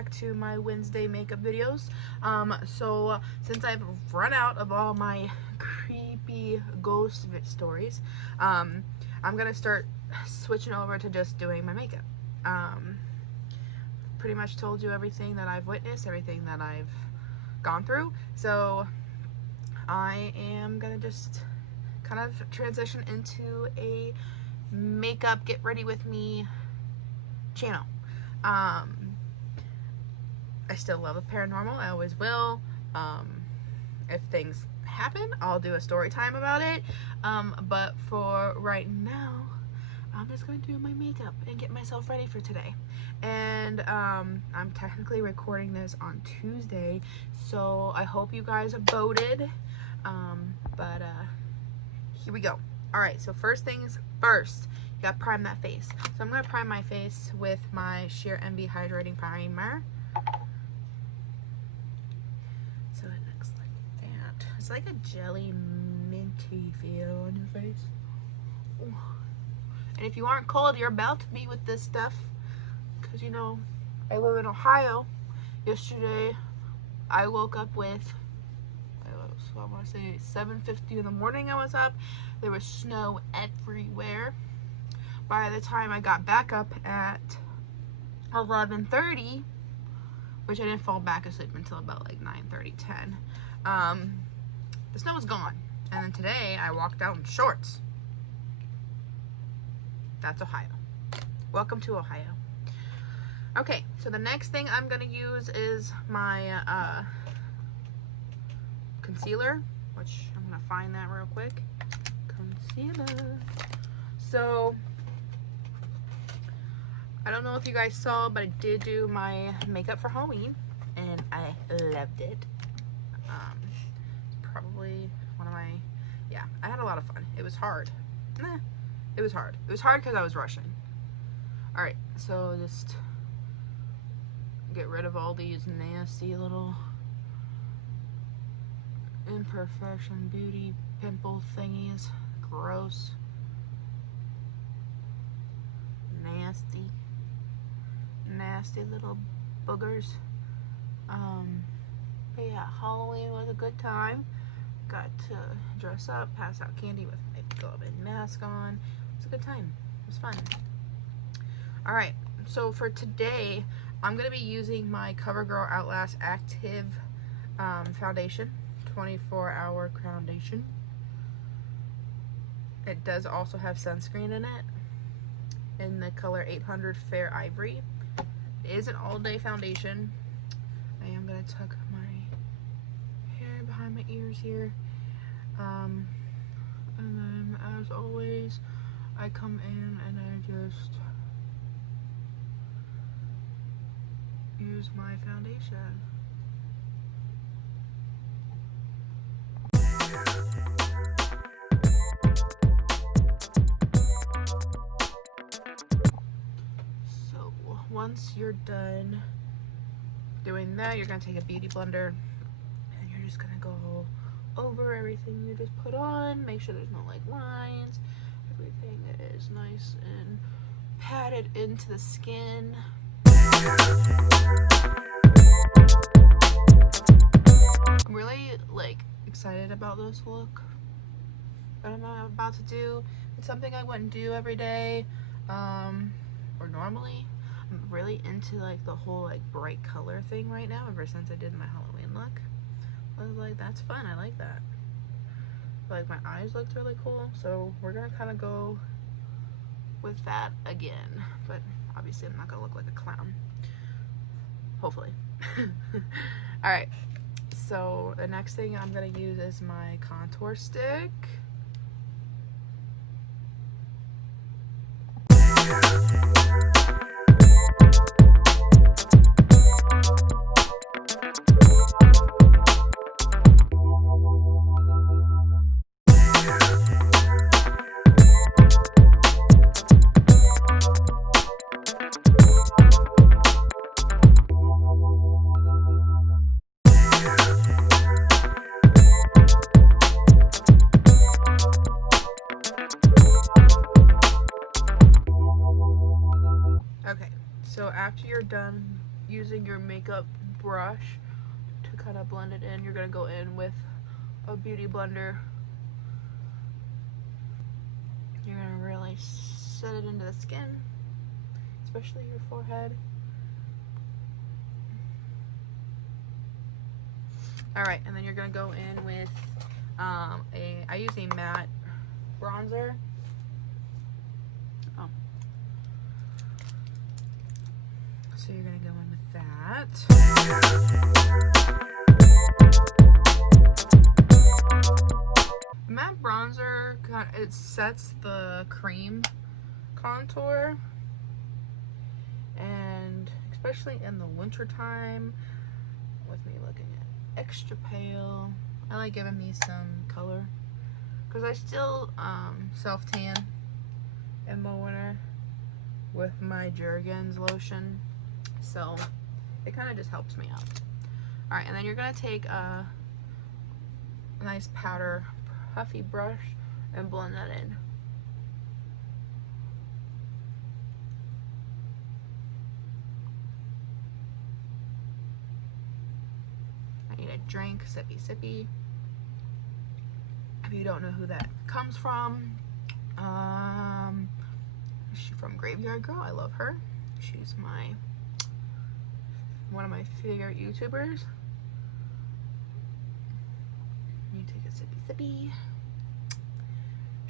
back to my Wednesday makeup videos. So since I've run out of all my creepy ghost stories, I'm gonna start switching over to just doing my makeup. Pretty much told you everything that I've witnessed, everything that I've gone through, so I am gonna just kind of transition into a makeup get ready with me channel. I still love the paranormal, I always will. If things happen, I'll do a story time about it, but for right now I'm just going to do my makeup and get myself ready for today. And I'm technically recording this on Tuesday, so I hope you guys have voted. But here we go. Alright, so first things first, you gotta prime that face. So I'm gonna prime my face with my Sheer Envy Hydrating Primer. So it looks like that. It's like a jelly minty feel on your face. Ooh. And if you aren't cold, you're about to be with this stuff, because you know I live in Ohio. Yesterday I woke up with, I want to say 7:50 in the morning. I was up. There was snow everywhere. By the time I got back up at 11:30, which I didn't fall back asleep until about like 9:30, 10, the snow was gone. And then today I walked out in shorts. That's Ohio. Welcome to Ohio. Okay, so the next thing I'm gonna use is my concealer, which I'm gonna find that real quick. Concealer. So I don't know if you guys saw, but I did do my makeup for Halloween and I loved it. Probably one of my, yeah, I had a lot of fun. It was hard. It was hard. It was hard because I was rushing. Alright, so just get rid of all these nasty little imperfection beauty pimple thingies. Gross. Nasty. Nasty little boogers. But yeah, Halloween was a good time. Got to dress up, pass out candy with my beloved mask on. It was a good time. It was fun. Alright, so for today, I'm going to be using my CoverGirl Outlast Active Foundation. 24-hour foundation. It does also have sunscreen in it, in the color 800 Fair Ivory. It is an all-day foundation. I am going to tuck my hair behind my ears here. And then, as always, I come in and I just use my foundation. So once you're done doing that, you're going to take a beauty blender and you're just going to go over everything you just put on. Make sure there's no like lines. Everything is nice and patted into the skin. I'm really like excited about this look that I'm about to do. It's something I wouldn't do every day or normally. I'm really into like the whole like bright color thing right now, ever since I did my Halloween look. I was like, that's fun, I like that. Like my eyes looked really cool, so we're gonna kind of go with that again, but obviously I'm not gonna look like a clown, hopefully. All right, so the next thing I'm gonna use is my contour stick. So after you're done using your makeup brush to kind of blend it in, you're going to go in with a beauty blender. You're going to really set it into the skin, especially your forehead. Alright, and then you're going to go in with I use a matte bronzer. Oh. So you're going to go in with that. Matte bronzer, it sets the cream contour, and especially in the winter time, with me looking at extra pale, I like giving me some color, because I still self-tan in the winter with my Jergens lotion, so it kind of just helps me out. Alright, and then you're going to take a nice powder puffy brush and blend that in. I need a drink, sippy sippy. If you don't know who that comes from, she's from Graveyard Girl. I love her. She's one of my favorite YouTubers. You take a sippy sippy.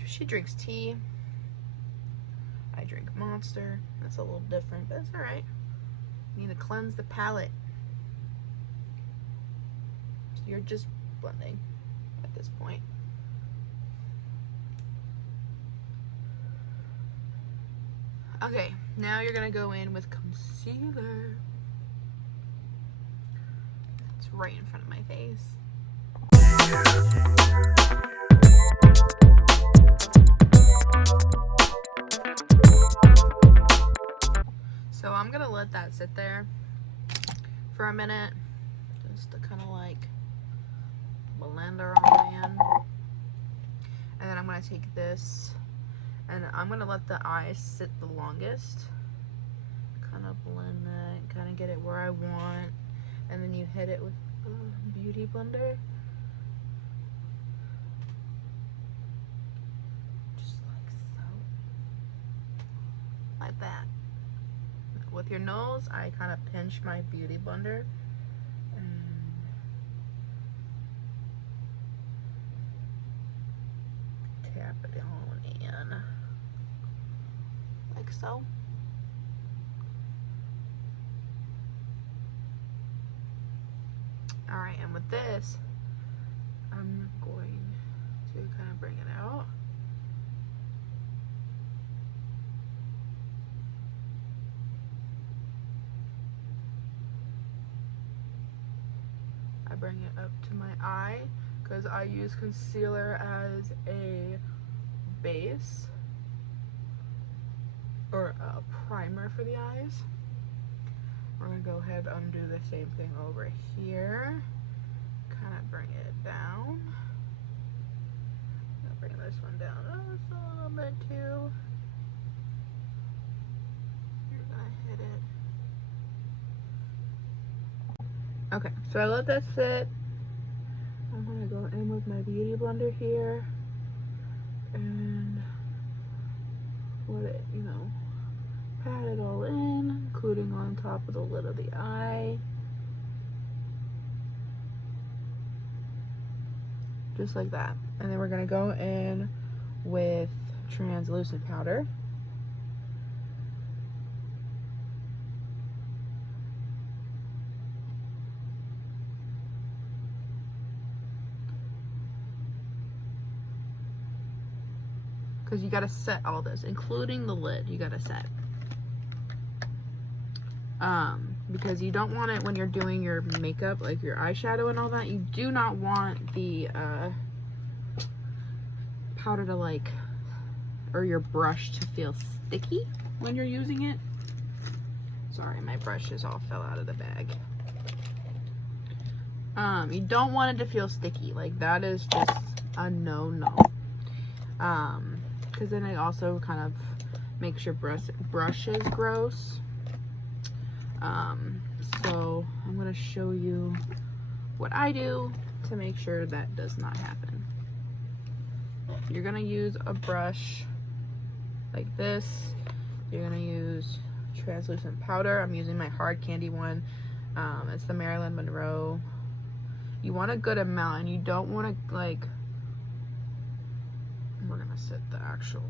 She drinks tea. I drink Monster. That's a little different, but it's alright. You need to cleanse the palate. So you're just blending at this point. Okay, now you're gonna go in with concealer. It's right in front of my face. So I'm gonna let that sit there for a minute, just to kind of like blend her all in. And then I'm gonna take this and I'm gonna let the eyes sit the longest. Kind of blend that, kind of get it where I want, and then you hit it with a beauty blender. Just like so. Like that. With your nose, I kind of pinch my beauty blender and tap it on in, like so. Alright, and with this, I'm going to kind of bring it out. I bring it up to my eye because I use concealer as a base or a primer for the eyes. We're gonna go ahead and do the same thing over here. Kind of bring it down. I'll bring this one down just a little bit too. You're gonna hit it. Okay, so I let that sit. I'm gonna go in with my beauty blender here and let it, you know, pat it all in, including on top of the lid of the eye. Just like that. And then we're gonna go in with translucent powder. Because you got to set all this, including the lid, you got to set. Because you don't want it when you're doing your makeup, like your eyeshadow and all that, you do not want the powder to like, or your brush to feel sticky when you're using it. Sorry, my brushes all fell out of the bag. You don't want it to feel sticky, like that is just a no-no. Because then it also kind of makes your brushes gross. So I'm gonna show you what I do to make sure that does not happen. You're gonna use a brush like this. You're gonna use translucent powder. I'm using my hard candy one. It's the Marilyn Monroe. You want a good amount, and you don't want to, like, we're gonna set the actual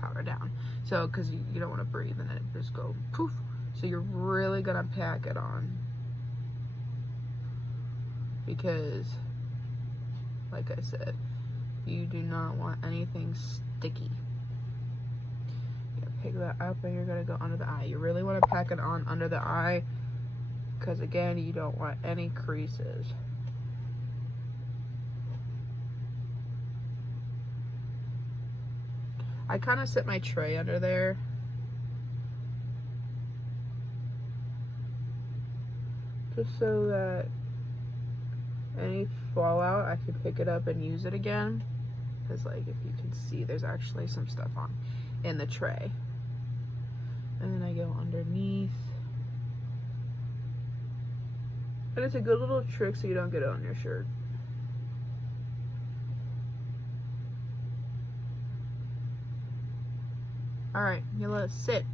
powder down, so because you don't want to breathe and then it just go poof. So you're really gonna pack it on, because like I said, you do not want anything sticky. You're gonna pick that up and you're gonna go under the eye. You really want to pack it on under the eye, because again, you don't want any creases. I kind of set my tray under there just so that any fallout, I can pick it up and use it again. Because, like, if you can see, there's actually some stuff on in the tray. And then I go underneath. And it's a good little trick so you don't get it on your shirt. Alright, you let it sit.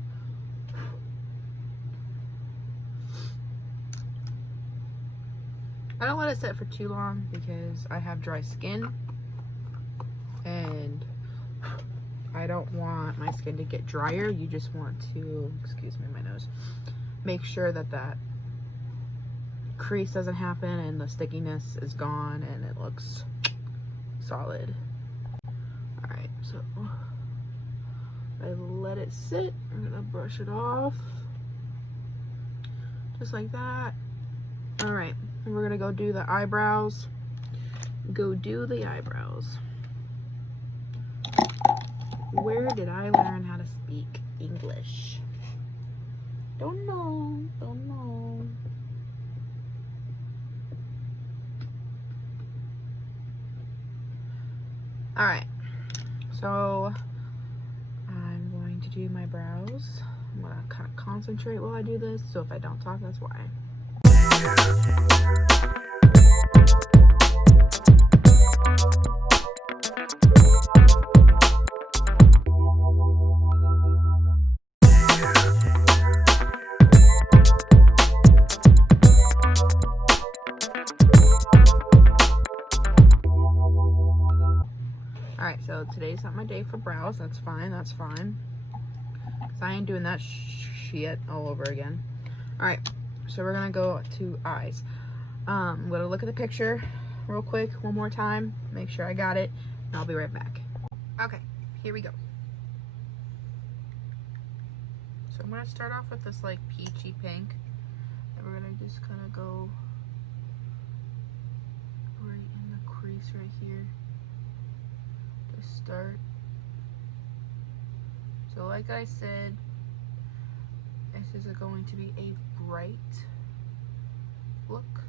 I don't let it sit for too long because I have dry skin. And I don't want my skin to get drier. You just want to, excuse me, my nose, make sure that that crease doesn't happen and the stickiness is gone and it looks solid. Alright, so I let it sit. I'm gonna brush it off just like that. Alright, and we're gonna go do the eyebrows. Go do the eyebrows. Where did I learn how to speak English? Don't know, don't know. Alright, so I'm going to do my brows. I'm gonna kind of concentrate while I do this, so if I don't talk, that's why. Alright, so today's not my day for brows. That's fine, that's fine. Because I ain't doing that shit all over again. Alright, so we're gonna go to eyes. I'm gonna look at the picture real quick one more time, make sure I got it, and I'll be right back. Okay, here we go. So I'm gonna start off with this like peachy pink, and we're gonna just kind of go right in the crease right here to start. So like I said, this is going to be a bright look.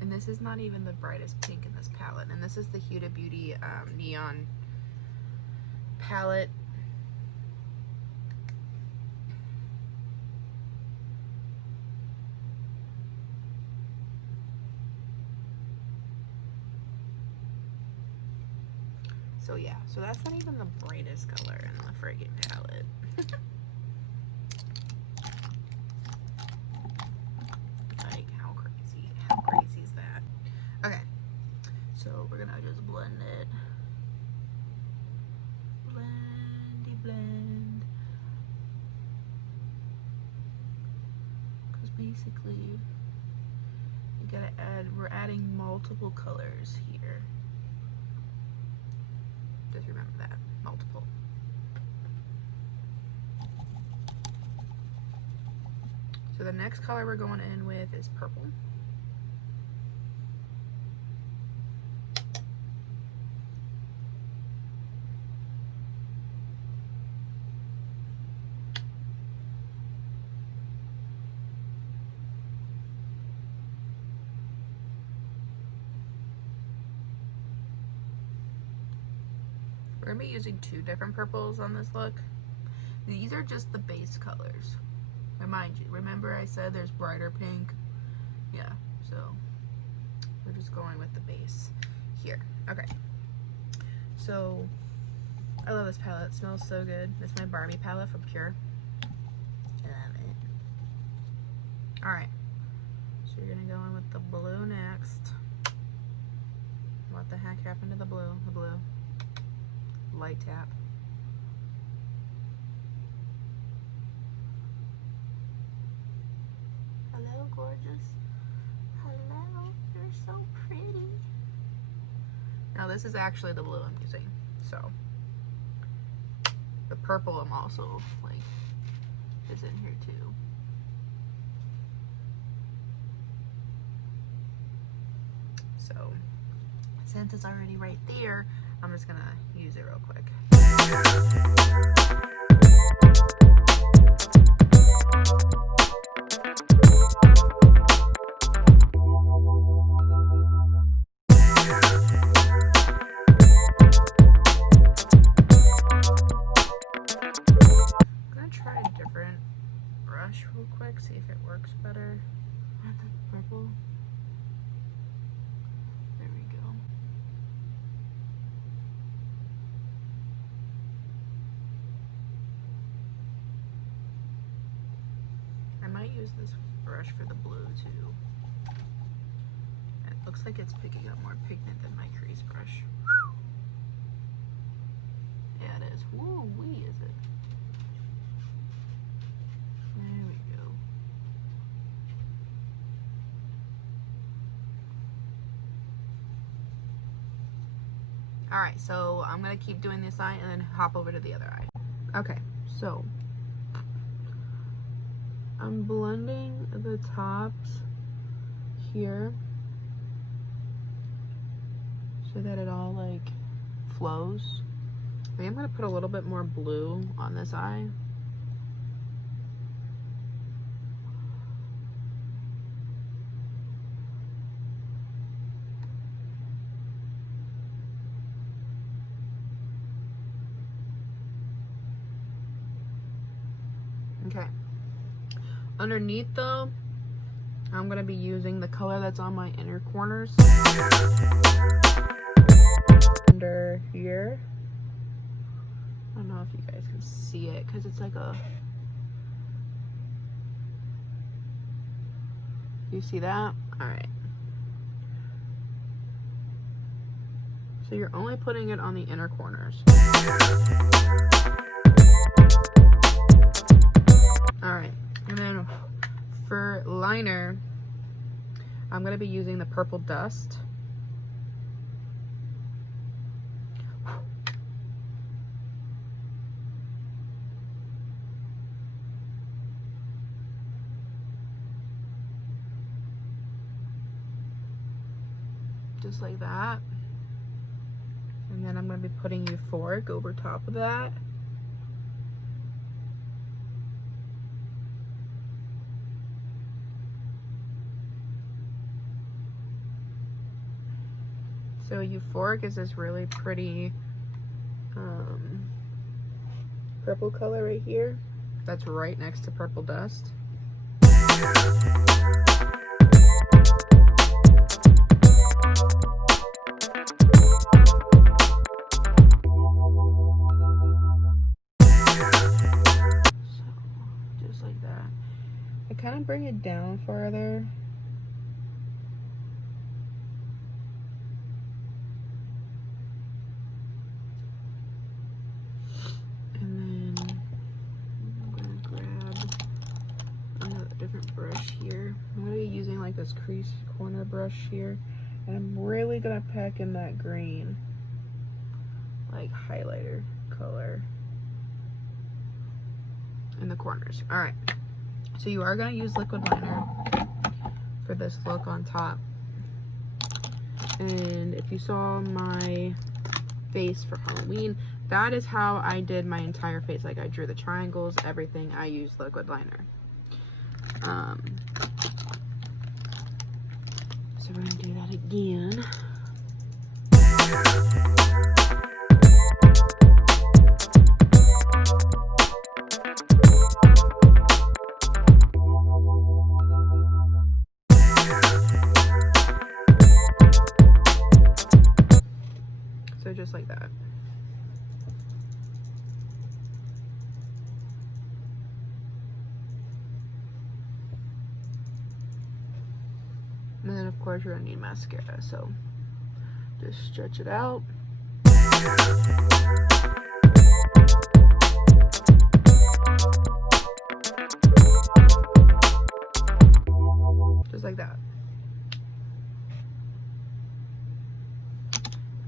And this is not even the brightest pink in this palette. And this is the Huda Beauty Neon palette. So yeah, so that's not even the brightest color in the friggin' palette. Like, how crazy is that? Okay, so we're gonna just blend it. Blendy blend. Because basically, you gotta add, we're adding multiple colors here. Just remember that, multiple. So the next color we're going in with is purple. We're gonna be using 2 different purples on this look. These are just the base colors. Remind you, remember I said there's brighter pink? Yeah, so we're just going with the base here. Okay. So I love this palette. It smells so good. It's my Barbie palette from Pure. I love it. Alright. So you're gonna go in with the blue next. What the heck happened to the blue? The blue. Light tap. Hello, gorgeous. Hello, you're so pretty. Now this is actually the blue I'm using, so the purple I'm also like is in here too. So since it's already right there, I'm just gonna use it real quick. Real quick, see if it works better. Add the purple. There we go. I might use this brush for the blue too. It looks like it's picking up more pigment than my crease brush. Yeah, it is. Woo wee, is it? There we go. Alright, so I'm going to keep doing this eye and then hop over to the other eye. Okay, so I'm blending the tops here so that it all like flows. I am going to put a little bit more blue on this eye. Okay. Underneath though, I'm going to be using the color that's on my inner corners. Under here. I don't know if you guys can see it because it's like a... You see that? Alright. So you're only putting it on the inner corners. Alright, and then for liner, I'm going to be using the Purple Dust. Just like that. And then I'm going to be putting Euphoric over top of that. So Euphoric is this really pretty purple color right here. That's right next to Purple Dust. Just like that. I kind of bring it down further. Brush here. I'm going to be using like this crease corner brush here, and I'm really going to pack in that green like highlighter color in the corners. Alright, so you are going to use liquid liner for this look on top, and if you saw my face for Halloween, that is how I did my entire face. Like I drew the triangles, everything. I used liquid liner. So we're gonna do that again. like that. And then of course you're gonna need mascara, so just stretch it out. Just like that.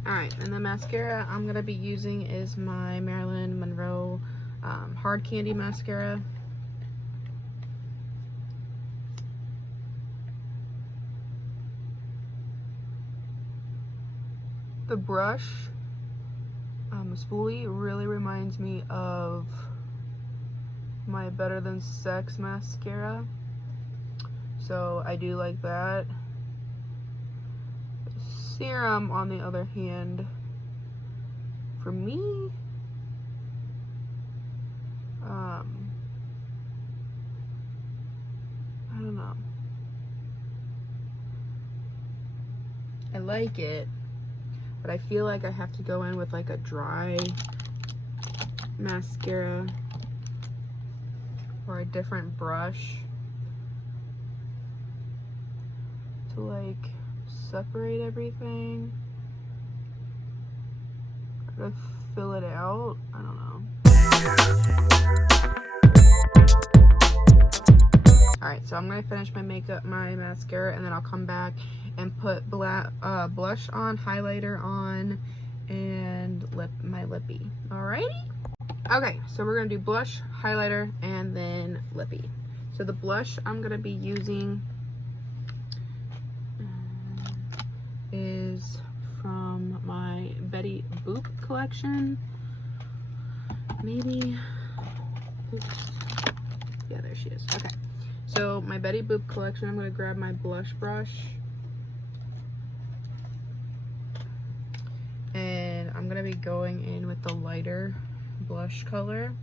Alright, and the mascara I'm gonna be using is my Marilyn Monroe Hard Candy Mascara. The brush, spoolie, really reminds me of my Better Than Sex mascara, so I do like that. Serum, on the other hand, for me, I don't know. I like it, but I feel like I have to go in with like a dry mascara or a different brush to like separate everything, or to fill it out. I don't know. Alright, so I'm gonna finish my makeup, my mascara, and then I'll come back and put black blush on, highlighter on, and my lippy. Alrighty? Okay, so we're gonna do blush, highlighter, and then lippy. So the blush I'm gonna be using is from my Betty Boop collection. Maybe, oops. Yeah, there she is. Okay, so my Betty Boop collection, I'm gonna grab my blush brush, and I'm gonna be going in with the lighter blush color.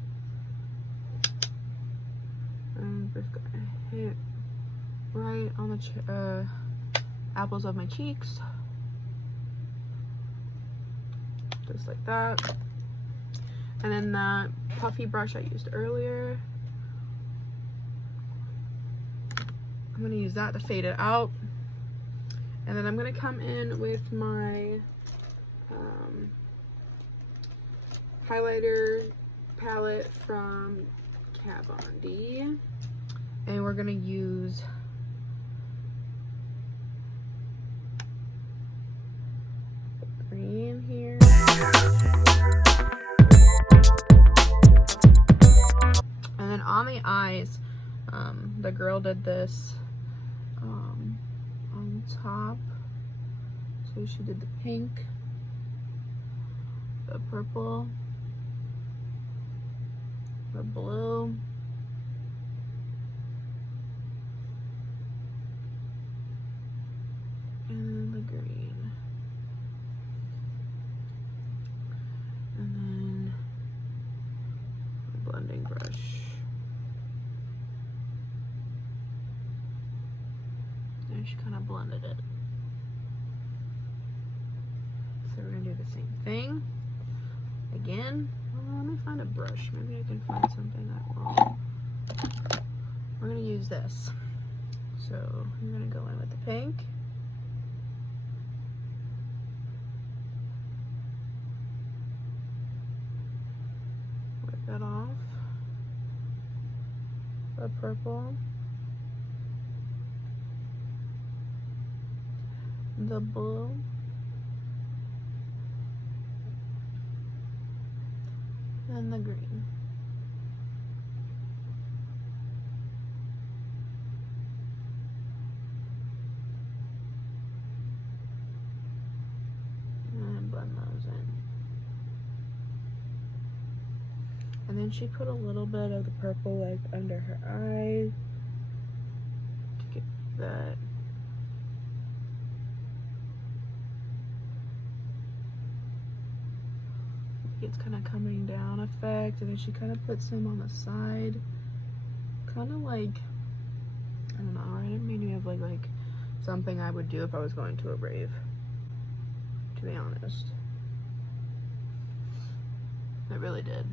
I'm just gonna hit right on the apples of my cheeks, just like that. And then that puffy brush I used earlier, I'm gonna use that to fade it out. And then I'm gonna come in with my highlighter palette from Kat Von D, and we're gonna use green here. And then on the eyes, the girl did this on top. So she did the pink, the purple, the blue, and the green. And then the blending brush. And she kind of blended it. So we're gonna do the same thing again. Well, let me find a brush. Maybe I can find something that will. We're gonna use this. So I'm gonna go in with the pink. Wipe that off. The purple. The blue. And the green. And blend those in. And then she put a little bit of the purple like under her eye to get that it's kind of coming down effect, and then she kind of put some on the side, kind of like, I don't know, it made me have like something I would do if I was going to a rave, to be honest. It really did.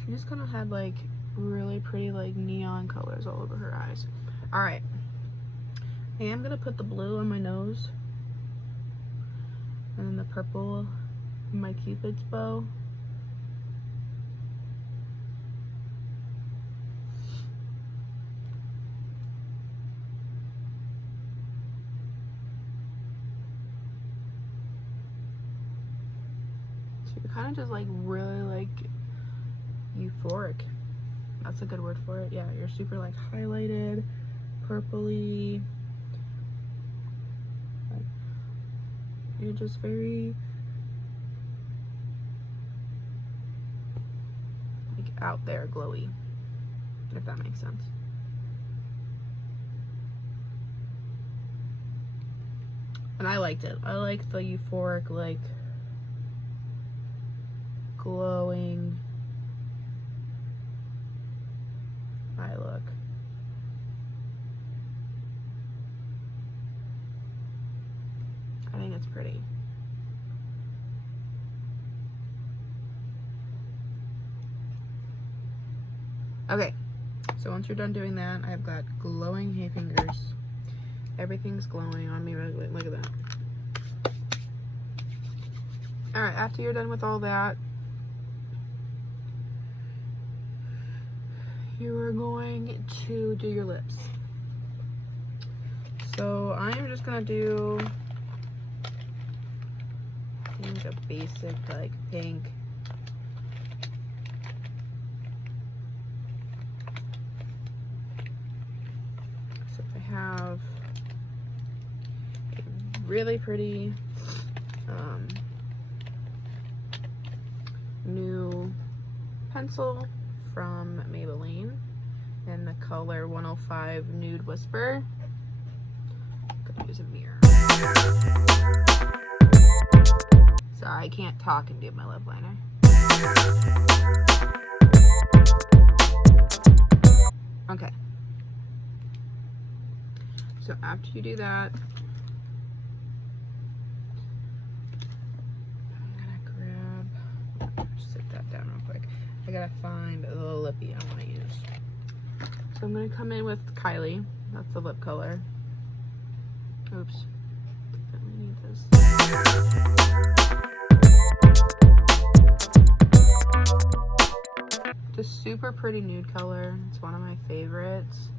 She just kind of had like really pretty like neon colors all over her eyes. All right, I am gonna put the blue on my nose and then the purple in my Cupid's bow. So you're kind of just like really like euphoric. That's a good word for it. Yeah, you're super like highlighted, purpley. Like, you're just very like out there glowy, if that makes sense. And I liked it. I liked the euphoric, like glowing eye look. I think it's pretty. Okay, so once you're done doing that, I've got glowing hay fingers. Everything's glowing on me. Look at that. All right, after you're done with all that, you are going to do your lips. So I'm just gonna do, I think, a basic like pink. So I have a really pretty new pencil from Maybelline in the color 105 Nude Whisper. I'm gonna use a mirror. Sorry, I can't talk and do my lip liner. Okay. So after you do that, down real quick. I gotta find the lippy I want to use. So I'm gonna come in with Kylie. That's the lip color. Oops. Don't really need this. It's a super pretty nude color. It's one of my favorites.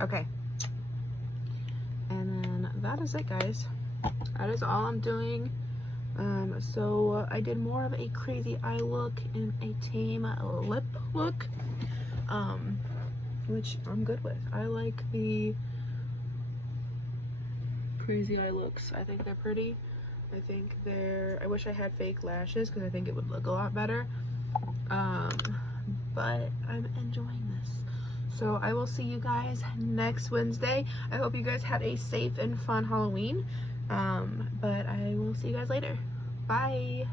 Okay, and then that is it, guys. That is all I'm doing. So I did more of a crazy eye look and a tame lip look, which I'm good with. I like the crazy eye looks. I think they're pretty. I think I wish I had fake lashes because I think it would look a lot better. But I'm enjoying this. So I will see you guys next Wednesday. I hope you guys had a safe and fun Halloween. But I will see you guys later. Bye.